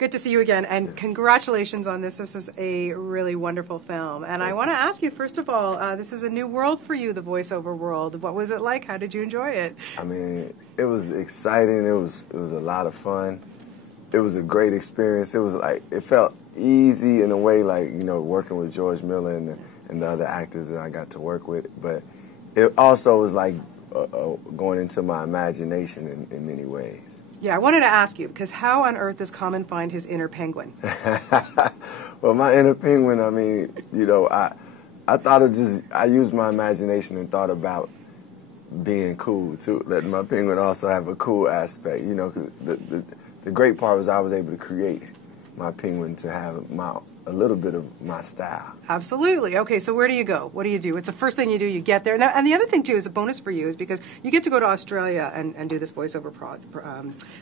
Good to see you again, and congratulations on this. This is a really wonderful film. And I want to ask you, first of all, this is a new world for you, the voiceover world. What was it like? How did you enjoy it? I mean, it was exciting. It was a lot of fun. It was a great experience. It was like, it felt easy in a way, like, you know, working with George Miller and the other actors that I got to work with. But it also was like going into my imagination in many ways. Yeah, I wanted to ask you, because how on earth does Common find his inner penguin? Well, my inner penguin, I mean, you know, I thought of I used my imagination and thought about being cool, too, letting my penguin also have a cool aspect, you know, 'cause the great part was I was able to create my penguin to have a little bit of my style. Absolutely. Okay, so where do you go? What do you do? It's the first thing you do. You get there. Now, and the other thing, too, is a bonus for you is because you get to go to Australia and do this voiceover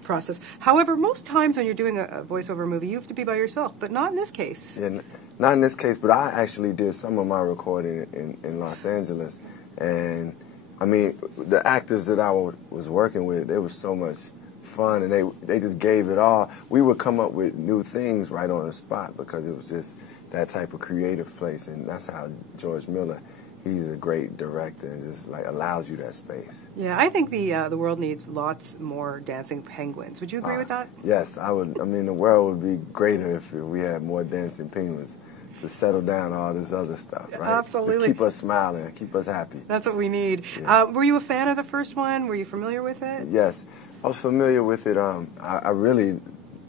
process. However, most times when you're doing a voiceover movie, you have to be by yourself, but not in this case. Yeah, not in this case, but I actually did some of my recording in Los Angeles. And, I mean, the actors that I was working with, it was so much fun, and they just gave it all. We would come up with new things right on the spot because it was just that type of creative place, and that's how George Miller, he's a great director and just like allows you that space. Yeah, I think the world needs lots more dancing penguins. Would you agree with that? Yes, I would. I mean, the world would be greater if we had more dancing penguins to settle down all this other stuff, right? Absolutely. Just keep us smiling, keep us happy. That's what we need. Yeah. Were you a fan of the first one? Were you familiar with it? Yes. I was familiar with it. I really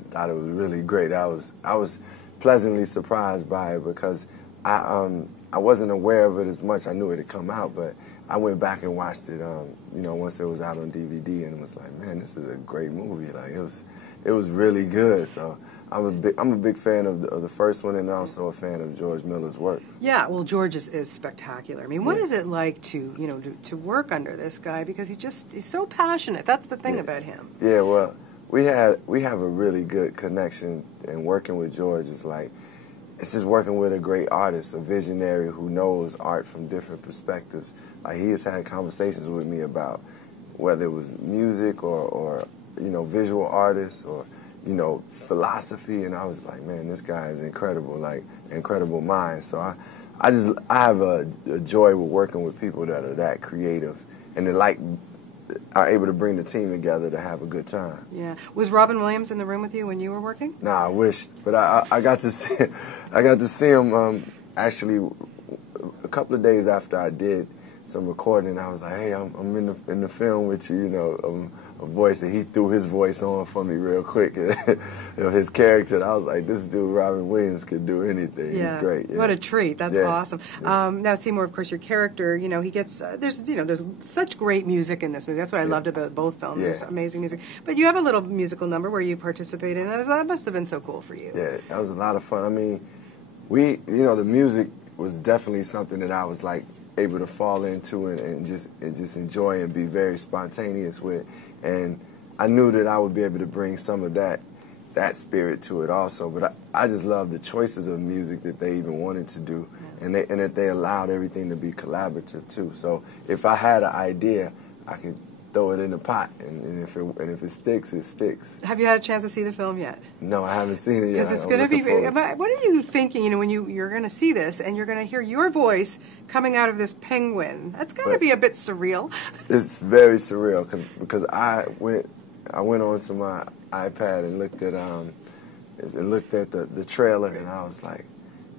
thought it was really great. I was pleasantly surprised by it because I wasn't aware of it as much. I knew it had come out, but I went back and watched it. You know, once it was out on DVD, and it was like, man, this is a great movie. Like it was really good. So I'm a big fan of the first one, and also a fan of George Miller's work. Yeah, well, George is spectacular. I mean, what is it like to work under this guy, because he's so passionate. That's the thing about him. Yeah, well, we have a really good connection, and working with George is like, it's just working with a great artist, a visionary who knows art from different perspectives. Like, he has had conversations with me about whether it was music or you know, visual artists or, you know, philosophy, and I was like, man, this guy is incredible, like, incredible mind. So I have a joy with working with people that are that creative and that are able to bring the team together to have a good time. Yeah. Was Robin Williams in the room with you when you were working? Nah, I wish, but I got to see him actually a couple of days after I did some recording. I was like, hey, I'm in the film with you, you know. A voice, and he threw his voice on for me real quick. You know, his character, and I was like, this dude Robin Williams could do anything. Yeah. He's great. Yeah. What a treat. That's awesome. Yeah. Now, Seymour, of course, your character, you know, he gets, there's such great music in this movie. That's what I loved about both films. Yeah. There's amazing music. But you have a little musical number where you participate in, and that must have been so cool for you. Yeah, that was a lot of fun. I mean, you know, the music was definitely something that I was like able to fall into and just enjoy and be very spontaneous with. And I knew that I would be able to bring some of that spirit to it also. But I just love the choices of music that they even wanted to do, and that they allowed everything to be collaborative too. So if I had an idea, I could throw it in the pot, and if it sticks, it sticks. Have you had a chance to see the film yet? No, I haven't seen it yet. Because it's going to be. What are you thinking? You know, when you're going to see this and you're going to hear your voice coming out of this penguin, that's going to be a bit surreal. It's very surreal because I went onto my iPad and looked at the trailer, and I was like,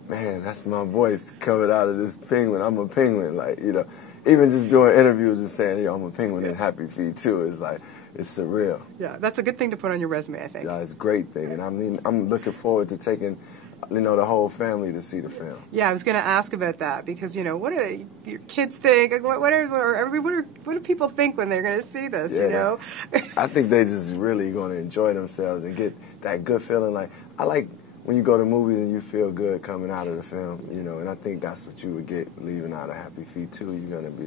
man, that's my voice coming out of this penguin. I'm a penguin, like, you know. Even just doing interviews and saying, yo, I'm a penguin in Happy Feet too, is like, it's surreal. Yeah, that's a good thing to put on your resume, I think. Yeah, it's a great thing. And I mean, I'm looking forward to taking, you know, the whole family to see the film. Yeah, I was going to ask about that because, you know, what do your kids think? What do people think when they're going to see this, you know? I think they just really going to enjoy themselves and get that good feeling. Like, I like when you go to movies and you feel good coming out of the film, you know, and I think that's what you would get leaving out of Happy Feet too. You're going to be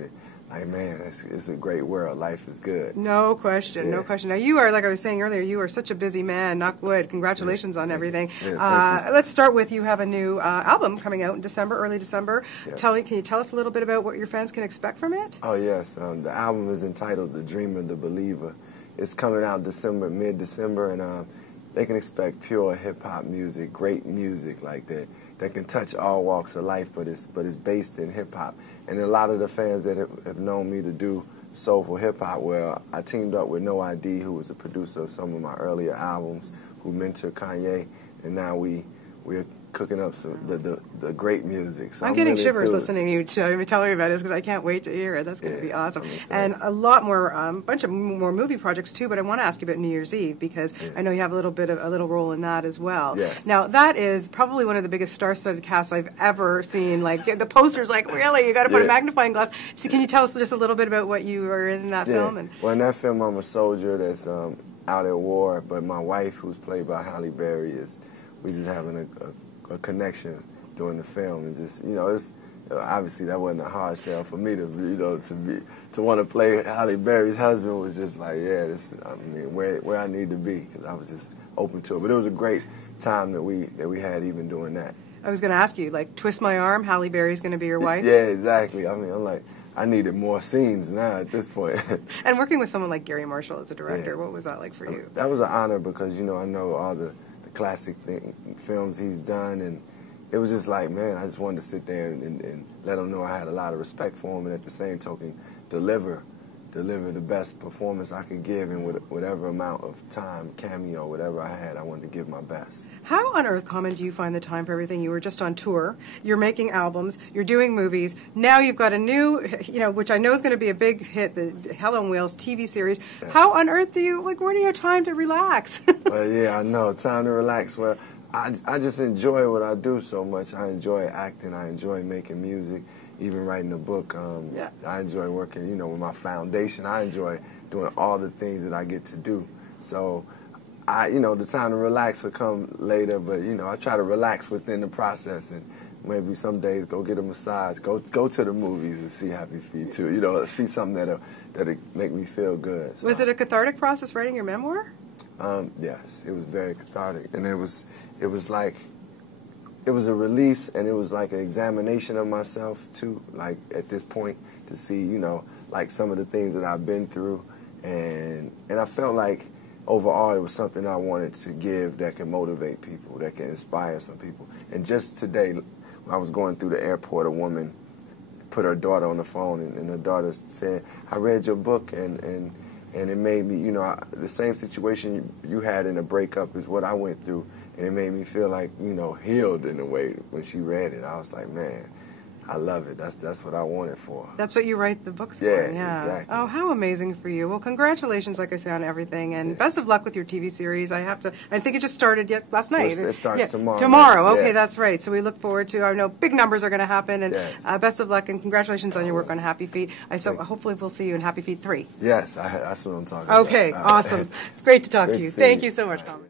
like, man, it's a great world. Life is good. No question, no question. Now, you are, like I was saying earlier, you are such a busy man. Knock wood. Congratulations on everything. Yeah, let's start with, you have a new album coming out in December, early December. Yeah. Can you tell us a little bit about what your fans can expect from it? Oh, yes. The album is entitled The Dreamer, The Believer. It's coming out mid-December, and they can expect pure hip-hop music, great music like that can touch all walks of life, but it's based in hip-hop. And a lot of the fans that have known me to do soulful hip-hop, well, I teamed up with No ID, who was the producer of some of my earlier albums, who mentored Kanye, and now we're cooking up the great music. So I'm getting really shivers enthused. listening to you telling me about this because I can't wait to hear it. That's going to be awesome. I'm excited. And a lot more, bunch of more movie projects too. But I want to ask you about New Year's Eve because I know you have a little role in that as well. Yes. Now that is probably one of the biggest star-studded casts I've ever seen. Like the posters, like really, you got to put a magnifying glass. So can you tell us just a little bit about what you were in that film? And well, in that film, I'm a soldier that's out at war, but my wife, who's played by Halle Barry, we just having a connection during the film, and just it's obviously that wasn't a hard sell for me to want to play Halle Berry's husband. Was just like, yeah, where I need to be, because I was just open to it. But it was a great time that we had even doing that. I was going to ask you, like, twist my arm, Halle Berry's going to be your wife? Yeah, exactly. I mean, I'm like, I needed more scenes now at this point. And working with someone like Gary Marshall as a director, what was that like for you? That was an honor because, I know all the classic films he's done, and it was just like, man, I just wanted to sit there and let him know I had a lot of respect for him, and at the same token, deliver the best performance I could give in whatever amount of time, cameo, whatever I had, I wanted to give my best. How on earth, Common, do you find the time for everything? You were just on tour, you're making albums, you're doing movies, now you've got a new, which I know is going to be a big hit, the Hell on Wheels TV series. Yes. How on earth where do you have time to relax? Well, yeah, I know, time to relax. Well, I just enjoy what I do so much. I enjoy acting, I enjoy making music, even writing a book. I enjoy working, with my foundation. I enjoy doing all the things that I get to do. So, the time to relax will come later, but, I try to relax within the process, and maybe some days go get a massage, go to the movies and see Happy Feet too. See something that'll make me feel good. So. Was it a cathartic process writing your memoir? Yes, it was very cathartic, and it was like, it was a release, and it was like an examination of myself too, like at this point, to see, like some of the things that I've been through, and I felt like overall it was something I wanted to give that can motivate people, that can inspire some people. And just today, when I was going through the airport, a woman put her daughter on the phone, and her daughter said, I read your book, and it made me, the same situation you had in a breakup is what I went through, and it made me feel like, healed in a way when she read it. I was like, man, I love it. That's what I want it for. That's what you write the books for. Yeah, exactly. Oh, how amazing for you. Well, congratulations, like I say, on everything, and best of luck with your TV series. I think it just started last night. It starts tomorrow. Tomorrow, okay, yes. That's right. So we look forward to, I know big numbers are going to happen, and yes. Best of luck, and congratulations on your work on Happy Feet. Hopefully we'll see you in Happy Feet 3. Yes, that's what I'm talking about. Okay, awesome. Great to talk to you. Thank you so much, Common.